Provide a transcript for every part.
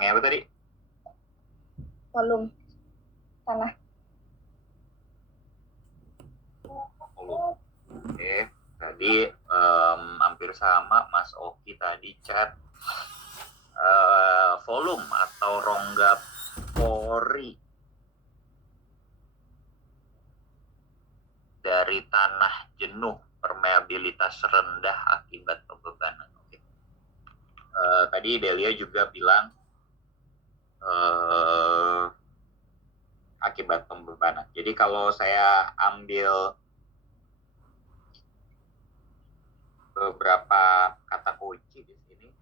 Kurangnya apa tadi? Volume tanah. Volume. Oke, tadi hampir sama. Mas Oki tadi chat volume atau rongga pori dari tanah jenuh, permeabilitas rendah akibat pembebanan. Oke. Tadi Delia juga bilang akibat pembebanan. Jadi kalau saya ambil beberapa kata kunci di sini,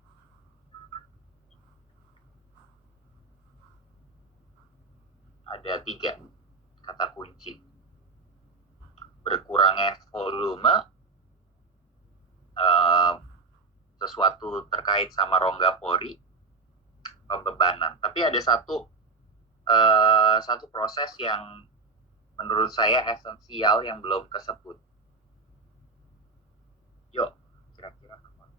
ada 3 kata kunci. Berkurangnya volume, sesuatu terkait sama rongga pori, pembebanan. Tapi ada satu proses yang menurut saya esensial yang belum kesebut. Yuk, kira-kira kemana?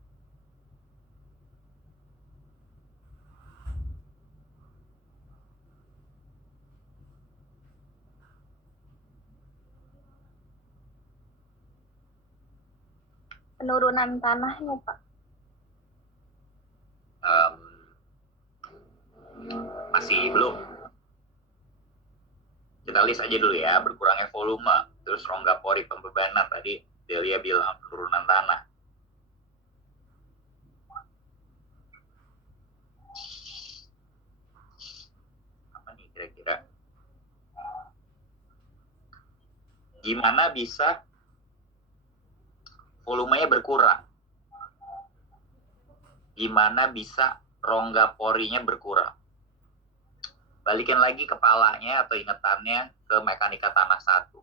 Penurunan tanahnya, Pak. Masih belum. Kita list aja dulu ya, berkurangnya volume, terus rongga pori pembebanan, tadi Delia bilang penurunan tanah. Apa nih kira-kira? Gimana bisa volumenya berkurang? Gimana bisa rongga porinya berkurang? Balikin lagi kepalanya atau ingetannya ke mekanika tanah 1.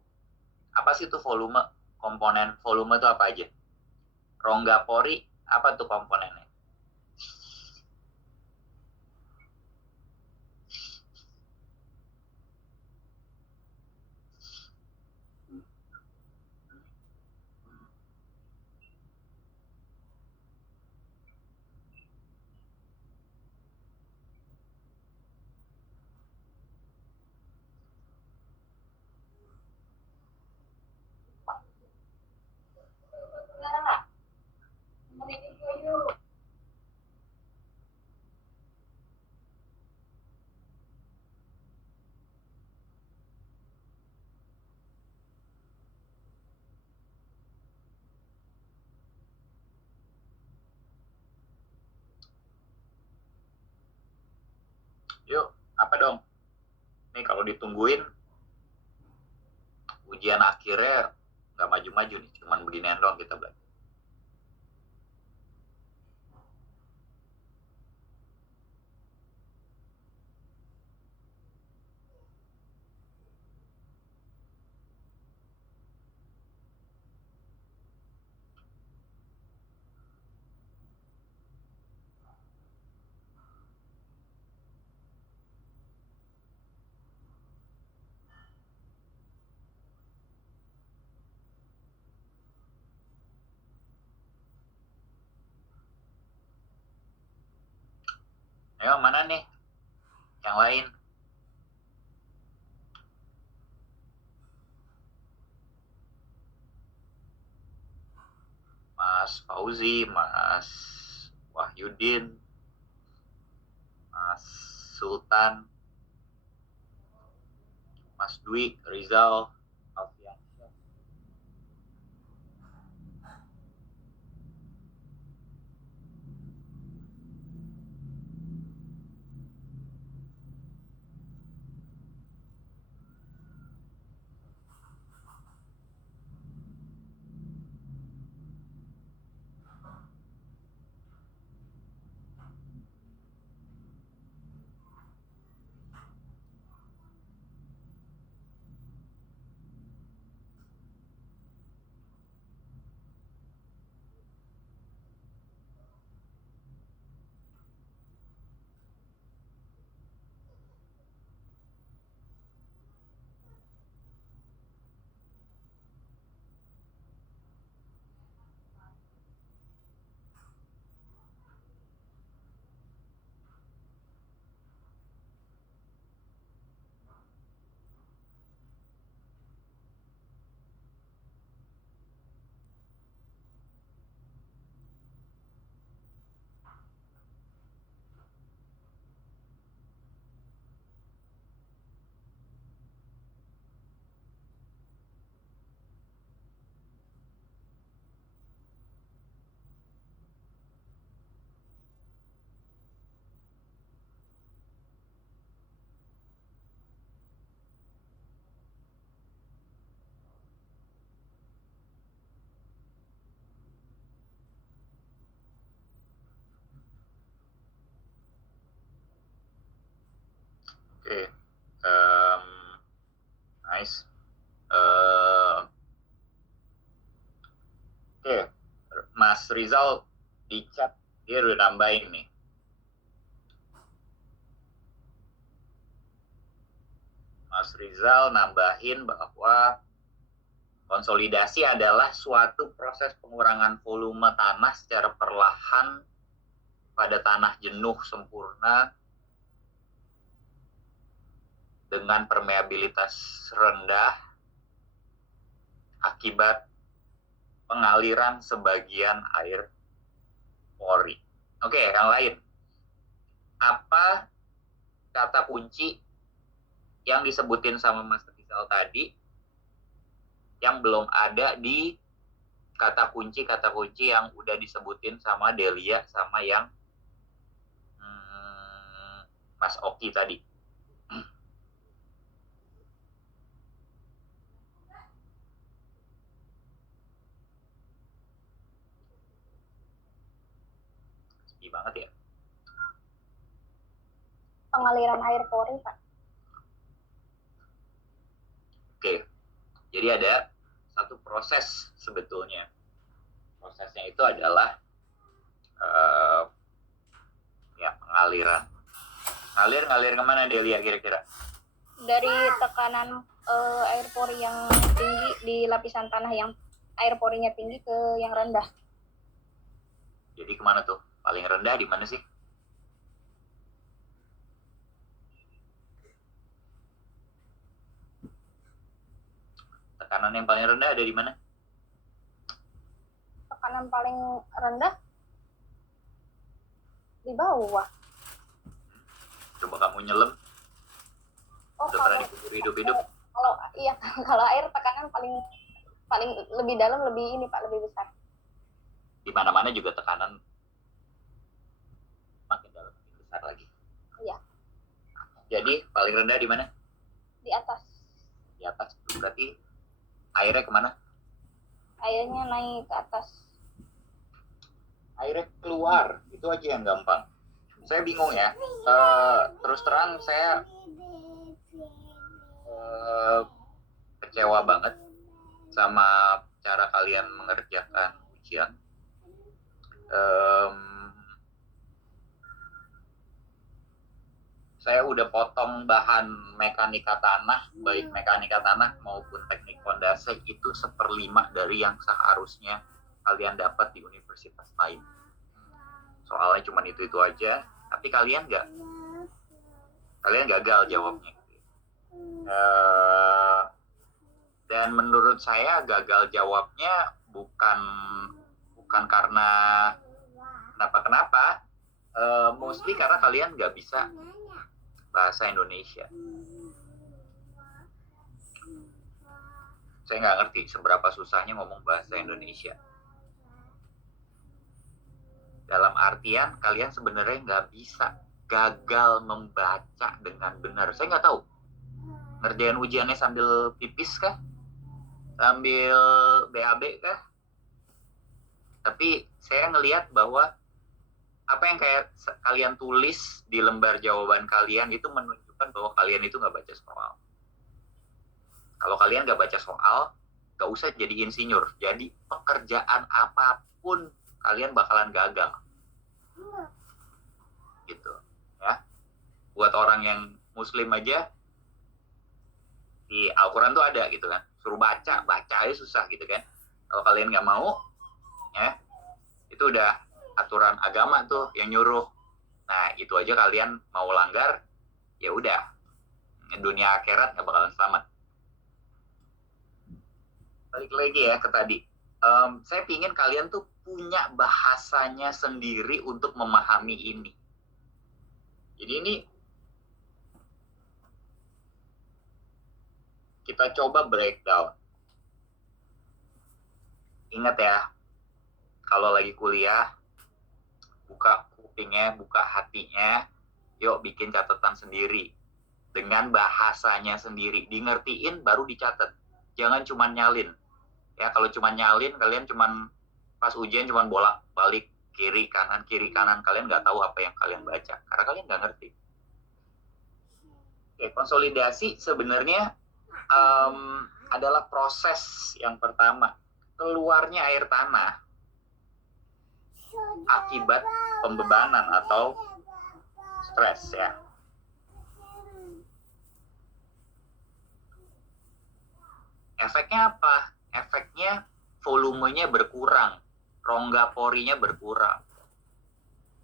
Apa sih itu volume? Komponen volume itu apa aja? Rongga pori, apa tuh komponennya? Yuk, apa dong? Nih kalau ditungguin ujian akhirnya nggak maju-maju nih, cuman beginian doang kita belajar. Ayo mana nih yang lain? Mas Fauzi, Mas Wahyudin, Mas Sultan, Mas Dwi, Rizal, Alfian. Oke. Nice. Oke. Mas Rizal di chat dia udah nambahin nih. Mas Rizal nambahin bahwa konsolidasi adalah suatu proses pengurangan volume tanah secara perlahan pada tanah jenuh sempurna dengan permeabilitas rendah akibat pengaliran sebagian air pori. Oke, yang lain. Apa kata kunci yang disebutin sama Mas Rizal tadi yang belum ada di kata kunci yang udah disebutin sama Delia sama yang Mas Oki tadi? Sepi banget ya. Pengaliran air pori, Pak. Oke, jadi ada satu proses sebetulnya. Prosesnya itu adalah pengaliran. Ngalir kemana Delia kira-kira? Dari tekanan air pori yang tinggi di lapisan tanah yang air porinya tinggi ke yang rendah. Jadi kemana tuh? Paling rendah di mana sih? Tekanan yang paling rendah ada di mana? Tekanan paling rendah di bawah. Coba kamu nyelam. Oh, Udah pernah dikubur hidup-hidup? Kalau air tekanan paling lebih dalam, lebih ini Pak, lebih besar. Di mana-mana juga tekanan makin dalam makin besar lagi. Iya. Jadi paling rendah di mana? Di atas. Di atas. Berarti airnya kemana? Airnya naik ke atas. Airnya keluar. Itu aja yang gampang. Saya bingung ya. Terus terang saya kecewa banget sama cara kalian mengerjakan ujian. Saya udah potong bahan mekanika tanah, baik mekanika tanah maupun teknik fondasi itu 1/5 dari yang seharusnya kalian dapat di universitas lain. Soalnya cuma itu aja, tapi kalian gagal jawabnya. Dan menurut saya gagal jawabnya bukan karena kenapa, mostly karena kalian nggak bisa bahasa Indonesia. Saya nggak ngerti seberapa susahnya ngomong bahasa Indonesia. Dalam artian kalian sebenarnya nggak bisa, gagal membaca dengan benar. Saya nggak tahu. Ngerjain ujiannya sambil pipis kah? Sambil BAB kah? Tapi saya ngelihat bahwa apa yang kayak kalian tulis di lembar jawaban kalian itu menunjukkan bahwa kalian itu nggak baca soal. Kalau kalian nggak baca soal, nggak usah jadi insinyur. Jadi pekerjaan apapun kalian bakalan gagal. Gitu, ya. Buat orang yang Muslim aja di Al-Quran tuh ada gitu kan. Suruh baca aja susah gitu kan. Kalau kalian nggak mau, ya itu udah aturan agama tuh yang nyuruh. Nah itu aja kalian mau langgar, ya udah dunia akhirat nggak bakalan selamat. Balik lagi ya ke tadi, saya pingin kalian tuh punya bahasanya sendiri untuk memahami ini. Jadi ini kita coba breakdown. Ingat ya, kalau lagi kuliah, buka kupingnya, buka hatinya, yuk bikin catatan sendiri dengan bahasanya sendiri, di ngertiin baru dicatat, jangan cuma nyalin ya. Kalau cuma nyalin, kalian cuma pas ujian cuma bolak balik kiri kanan, kalian nggak tahu apa yang kalian baca karena kalian nggak ngerti. Oke, konsolidasi sebenarnya adalah proses yang pertama, keluarnya air tanah akibat pembebanan atau stres ya. Efeknya apa? Efeknya volumenya berkurang, rongga porinya berkurang.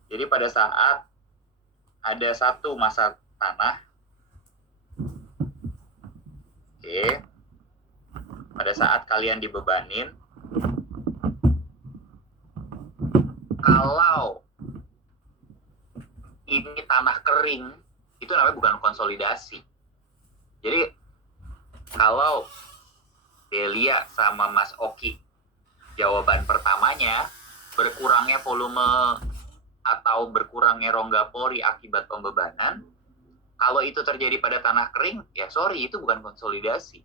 Jadi pada saat ada satu massa tanah, oke, pada saat kalian dibebanin, kalau ini tanah kering, itu namanya bukan konsolidasi. Jadi kalau Delia sama Mas Oki, jawaban pertamanya berkurangnya volume atau berkurangnya rongga pori akibat pembebanan, kalau itu terjadi pada tanah kering, ya sorry, itu bukan konsolidasi.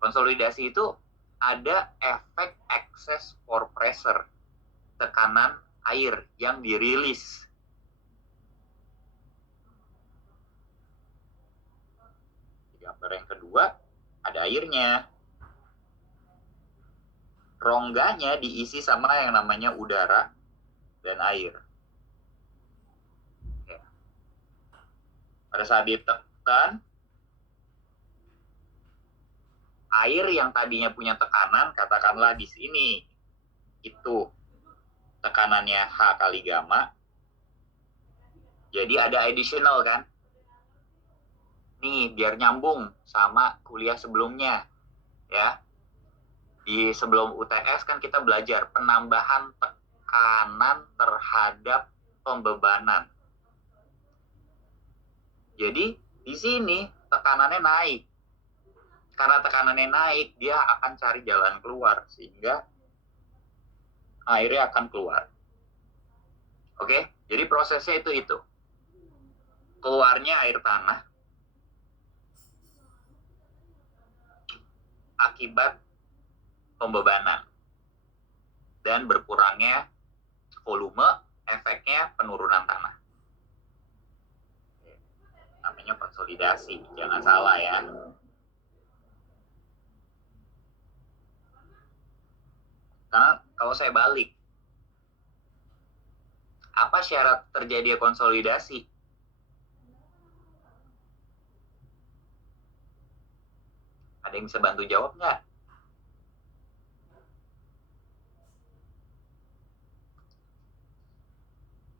Konsolidasi itu ada efek excess pore pressure, tekanan air yang dirilis. Gambar yang kedua, ada airnya. Rongganya diisi sama yang namanya udara dan air. Ya. Pada saat ditekan, air yang tadinya punya tekanan, katakanlah di sini, itu tekanannya H kali gamma, jadi ada additional kan? Nih, biar nyambung sama kuliah sebelumnya, ya. Di sebelum UTS kan kita belajar penambahan tekanan terhadap pembebanan. Jadi di sini tekanannya naik. Karena tekanannya naik, dia akan cari jalan keluar sehingga airnya akan keluar. Oke, jadi prosesnya itu. Keluarnya air tanah akibat pembebanan dan berkurangnya volume, efeknya penurunan tanah. Namanya konsolidasi, jangan salah ya. Karena kalau saya balik, apa syarat terjadi konsolidasi? Ada yang bisa bantu jawab nggak?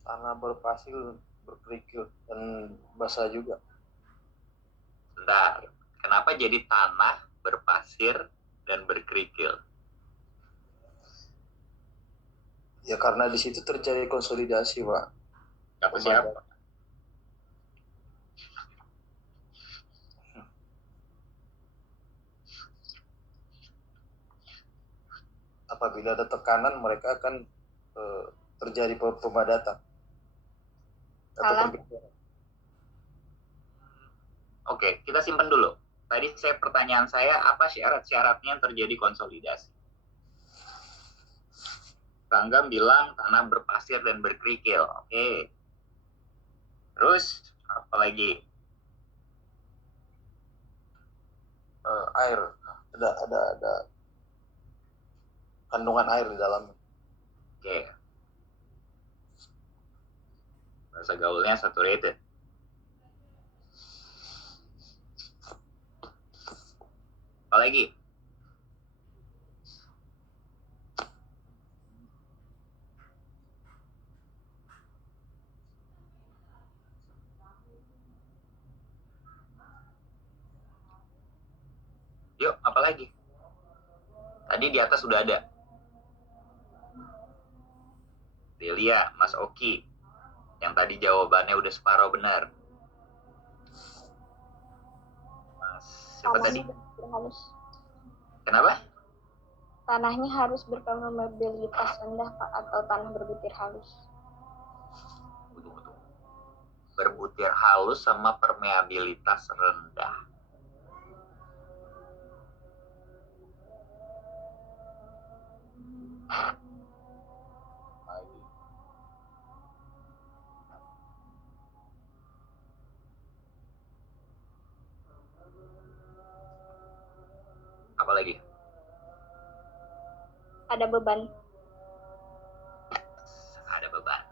Tanah berpasir, berkerikil, dan basah juga. Bentar, kenapa jadi tanah berpasir dan berkerikil? Ya karena di situ terjadi konsolidasi, Pak. Kata siapa? Apabila ada tekanan, mereka akan terjadi pemadatan. Salah. Oke, kita simpan dulu. Tadi pertanyaan saya, apa syarat-syaratnya terjadi konsolidasi? Ranggam bilang tanah berpasir dan berkerikil. Oke. Terus, apa lagi? Air. Ada kandungan air di dalam. Oke. Bahasa gaulnya saturated. Apa lagi? Yuk, apa lagi? Tadi di atas sudah ada. Delia, Mas Oki. Yang tadi jawabannya udah separuh benar. Mas, siapa tadi? Halus. Kenapa? Tanahnya harus berpermeabilitas rendah, Pak, atau tanah berbutir halus. Betul. Berbutir halus sama permeabilitas rendah. Apalagi? Ada beban. Ada beban.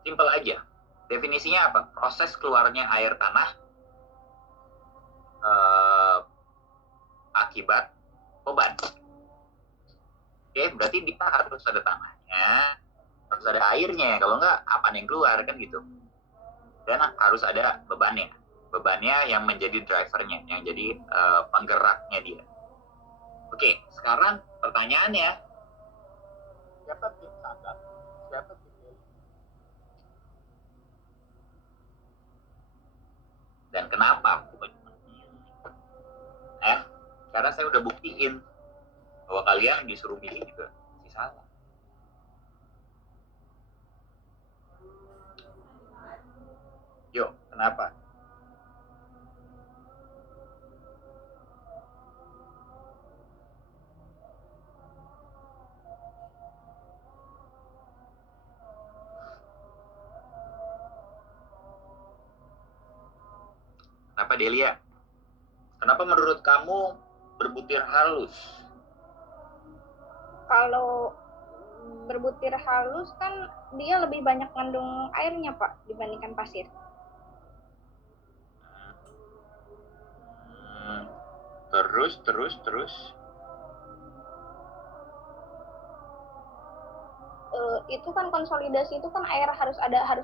Simpel aja. Definisinya apa? Proses keluarnya air tanah akibat beban. Oke, berarti di harus ada tanahnya, harus ada airnya. Kalau enggak, apa yang keluar kan gitu. Dan harus ada bebannya. Bebannya yang menjadi drivernya, yang jadi penggeraknya dia. Oke, sekarang pertanyaannya, siapa tim Sadat? Siapa tim Deli? Dan kenapa? Karena saya udah buktiin bahwa kalian disuruh milih juga masih salah. Yuk, kenapa? Kenapa Delia? Kenapa menurut kamu berbutir halus? Kalau berbutir halus kan dia lebih banyak mengandung airnya, Pak, dibandingkan pasir. Terus. Itu kan konsolidasi itu kan air harus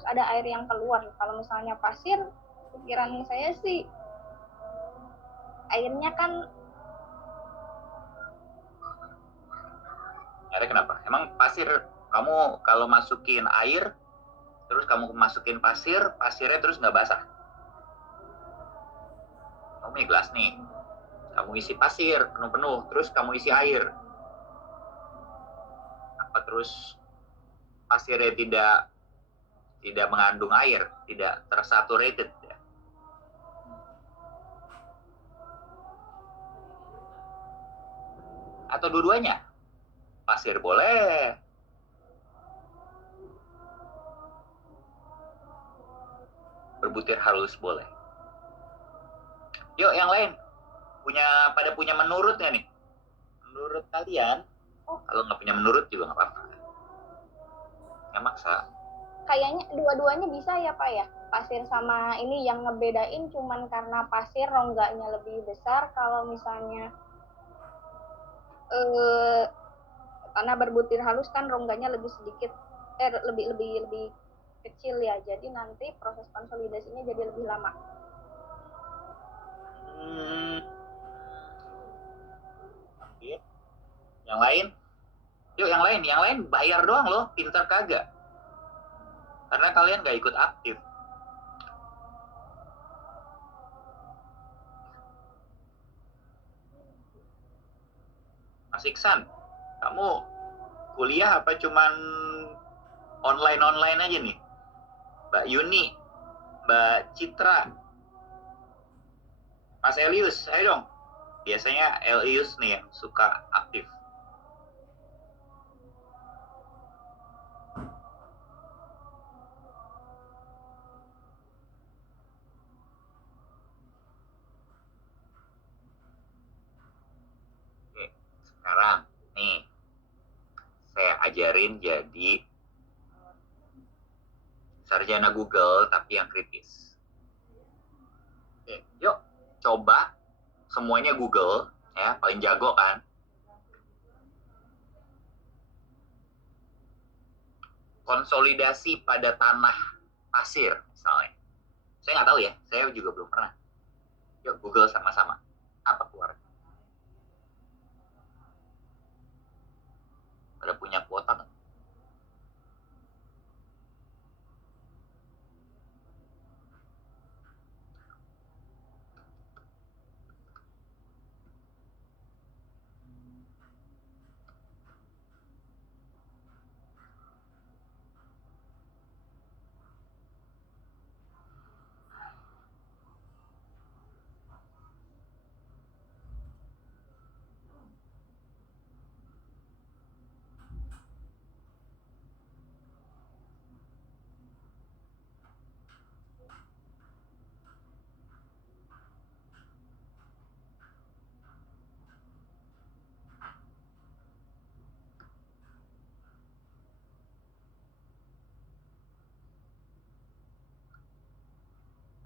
ada air yang keluar. Kalau misalnya pasir, pikiran saya sih airnya kan Akhirnya kenapa? Emang pasir, kamu kalau masukin air, terus kamu masukin pasir, pasirnya terus nggak basah? Kamu punya gelas nih, kamu isi pasir penuh-penuh, terus kamu isi air. Apa terus pasirnya tidak mengandung air, tidak tersaturated? Ya? Atau dua-duanya? Pasir boleh, berbutir halus boleh. Yuk yang lain, pada punya menurut nggak nih? Menurut kalian? Kalau nggak punya menurut juga nggak apa-apa. Nggak maksa. kayaknya dua-duanya bisa ya, Pak ya. Pasir sama ini yang ngebedain cuman karena pasir rongganya lebih besar. Kalau misalnya karena berbutir halus kan rongganya lebih sedikit, lebih kecil ya. Jadi nanti proses konsolidasinya jadi lebih lama. Yang lain? Yuk yang lain bayar doang loh, pintar kagak. Karena kalian gak ikut aktif. Mas Iksan, kamu kuliah apa cuman online aja nih? Mbak Yuni, Mbak Citra, Mas Elius, ayo dong. Biasanya Elius nih yang suka aktif. Oke, sekarang nih saya ajarin jadi sarjana Google tapi yang kritis. Oke, yuk coba semuanya Google ya, paling jago kan. Konsolidasi pada tanah pasir misalnya. Saya nggak tahu ya, saya juga belum pernah. Yuk Google sama-sama. Apa keluar? Pada punya kuota nggak?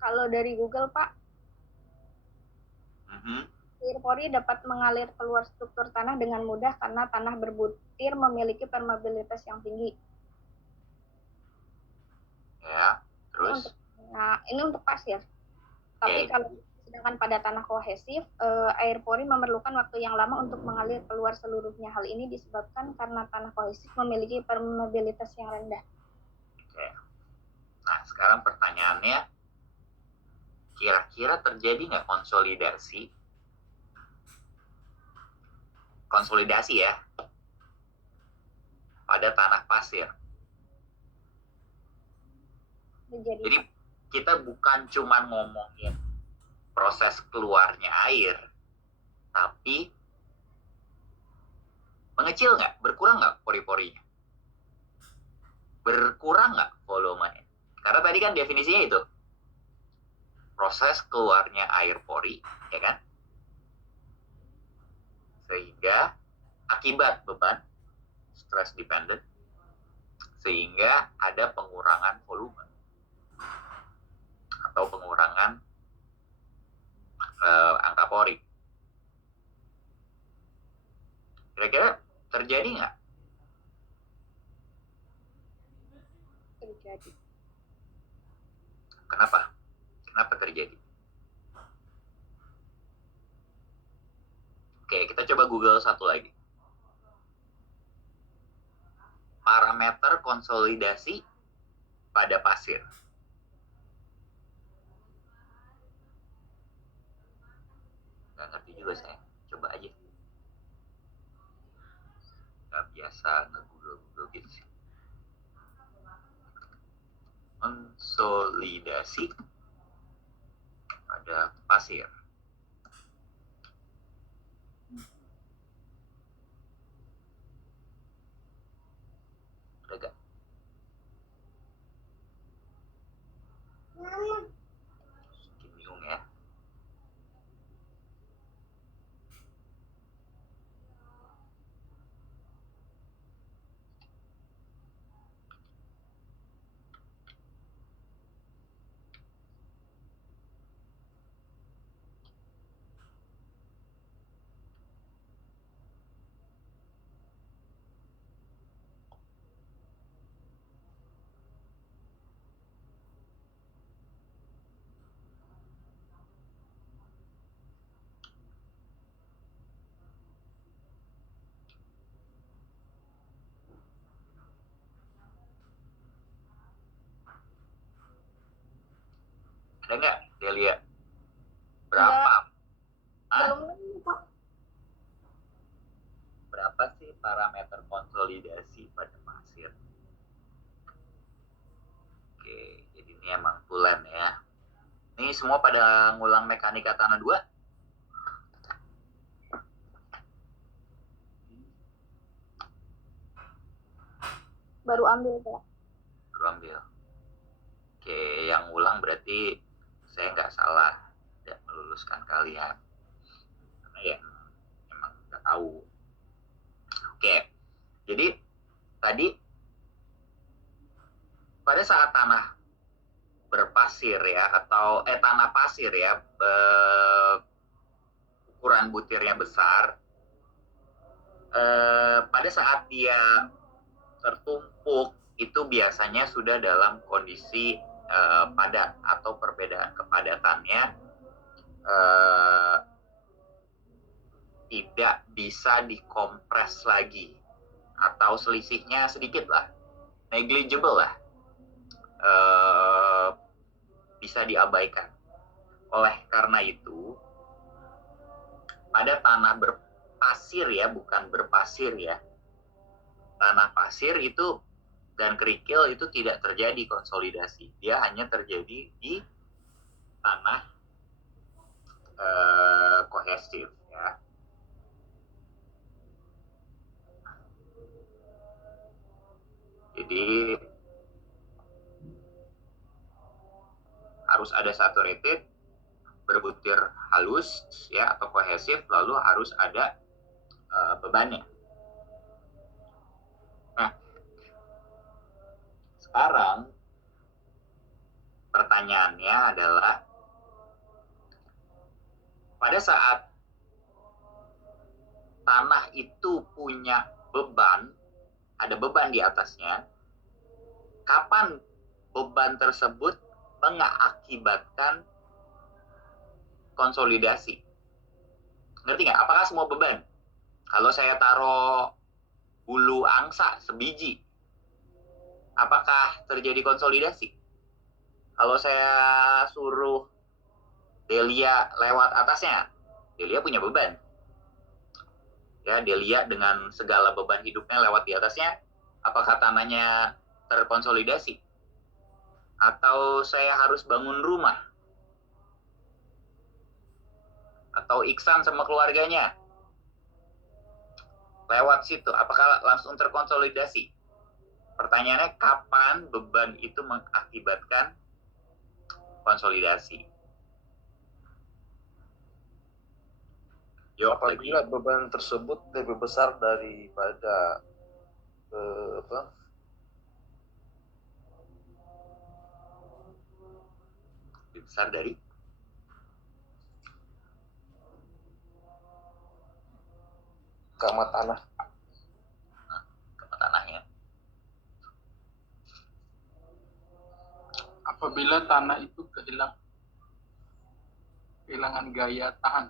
Kalau dari Google, Pak, air pori dapat mengalir keluar struktur tanah dengan mudah karena tanah berbutir memiliki permeabilitas yang tinggi. Ya, terus? Ini untuk pasir. Tapi kalau sedangkan pada tanah kohesif, air pori memerlukan waktu yang lama untuk mengalir keluar seluruhnya. Hal ini disebabkan karena tanah kohesif memiliki permeabilitas yang rendah. Oke. Nah, sekarang pertanyaannya, kira-kira terjadi nggak konsolidasi ya pada tanah pasir? Jadi kita bukan cuma ngomongin proses keluarnya air, tapi mengecil nggak, berkurang nggak pori-porinya, berkurang nggak volumenya? Karena tadi kan definisinya itu proses keluarnya air pori, ya kan? Sehingga akibat beban stress dependent, sehingga ada pengurangan volume atau pengurangan angka pori. Kira-kira terjadi nggak? Terjadi. Kenapa? Kenapa terjadi? Oke, kita coba Google satu lagi. Parameter konsolidasi pada pasir. Nggak ngerti juga saya. Coba aja. Nggak biasa nge-Google gitu sih. Konsolidasi pada pasir. Ada gak? Bingung ya. Ada nggak, Delia? Berapa? Berapa sih parameter konsolidasi pada pasir? Oke, jadi ini emang tulen ya. Ini semua pada ngulang mekanika tanah 2? Baru ambil, Pak. Baru ambil. Oke, yang ulang berarti saya nggak salah, tidak meluluskan kalian. Karena ya emang nggak tahu. Oke, jadi tadi pada saat tanah berpasir ya, atau tanah pasir ya, ukuran butirnya besar, pada saat dia tertumpuk itu biasanya sudah dalam kondisi padat atau perbedaan kepadatannya tidak bisa dikompres lagi atau selisihnya sedikit lah, negligible lah, bisa diabaikan. Oleh karena itu pada tanah berpasir ya, bukan berpasir ya, tanah pasir itu dan kerikil itu tidak terjadi konsolidasi. Dia hanya terjadi di tanah kohesif ya. Jadi harus ada saturated, berbutir halus ya atau kohesif, lalu harus ada bebannya. Nah, sekarang pertanyaannya adalah saat tanah itu punya beban, ada beban di atasnya, kapan beban tersebut mengakibatkan konsolidasi? Ngerti nggak? Apakah semua beban? Kalau saya taruh bulu angsa sebiji, apakah terjadi konsolidasi? Kalau saya suruh Delia lewat atasnya, Delia punya beban. Ya, Delia dengan segala beban hidupnya lewat di atasnya, apakah tanahnya terkonsolidasi? Atau saya harus bangun rumah? Atau Iksan sama keluarganya lewat situ, apakah langsung terkonsolidasi? Pertanyaannya, kapan beban itu mengakibatkan konsolidasi? Yuk, Apabila lagi. beban tersebut lebih besar daripada Lebih besar dari kamar tanah. tanahnya. Apabila tanah itu kehilangan gaya tahan.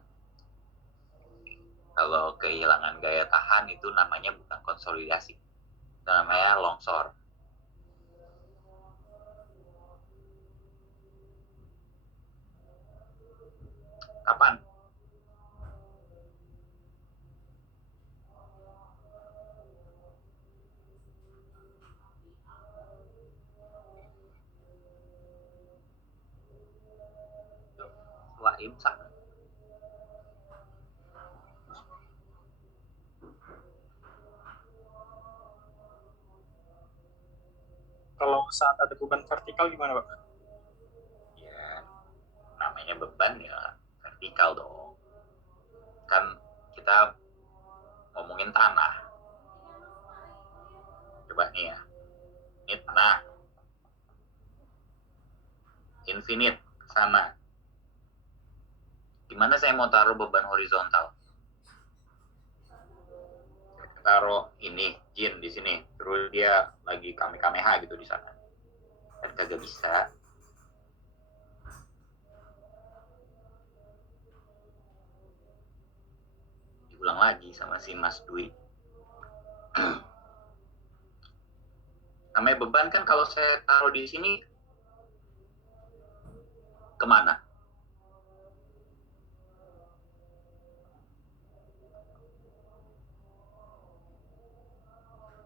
Kalau kehilangan gaya tahan itu namanya bukan konsolidasi, itu namanya longsor. Kapan? Setelah imsak. Kalau saat ada beban vertikal gimana, Pak? Ya, namanya beban ya vertikal dong. Kan kita ngomongin tanah. Coba nih ya, ini tanah infinite ke sana. Gimana saya mau taruh beban horizontal? Saya taruh ini Jin di sini, terus dia lagi kamehameha gitu di sana. Kan kagak bisa. Diulang lagi sama si Mas Dwi. Namanya beban kan kalau saya taruh di sini kemana?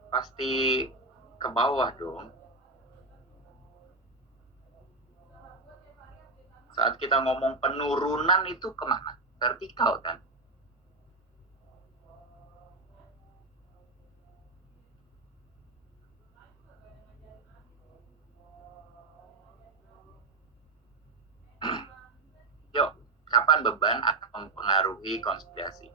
Pasti ke bawah dong. Saat kita ngomong penurunan itu kemana? Vertikal kan? Yuk, kapan beban akan mempengaruhi konsolidasi?